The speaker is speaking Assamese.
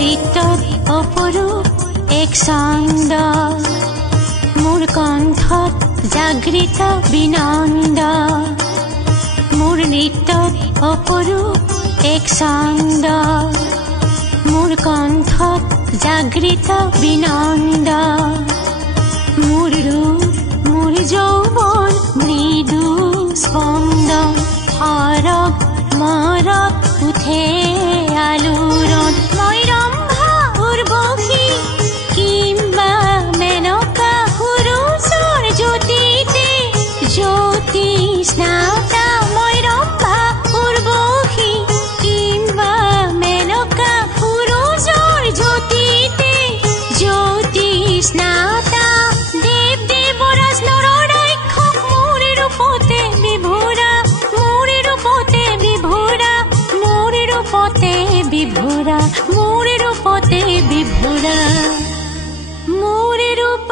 নৃত্যত অপৰূপ এক ছন্দ মোৰ কণ্ঠত জাগৃত বিনন্দ মোৰ নৃত্যত অপৰূপ এক ছন্দ মোৰ কণ্ঠত জাগৃত বিনন্দ মোৰ ৰূপ মোৰ যৌৱন মৃদু স্পন্দন হৰক মৰক উঠে আলোড়ন মই ৰম্ভা উৰ্বশী কিম্বা মেনকা সূৰুযৰ জ্যোতিতে জ্যোতিস্নাতা মই ৰম্ভা উৰ্বশী কিম্বা মেনকা সূৰুযৰ জ্যোতিতে জ্যোতিস্নাতা দেৱ দেৱৰাজ নৰৰাক্ষস মোৰ ৰূপতে বিভোৰা মোৰ ৰূপতে বিভোৰা মোৰ ৰূপতে বিভোৰা মোৰ ৰূপতে বিভোৰা মোৰ ৰূপ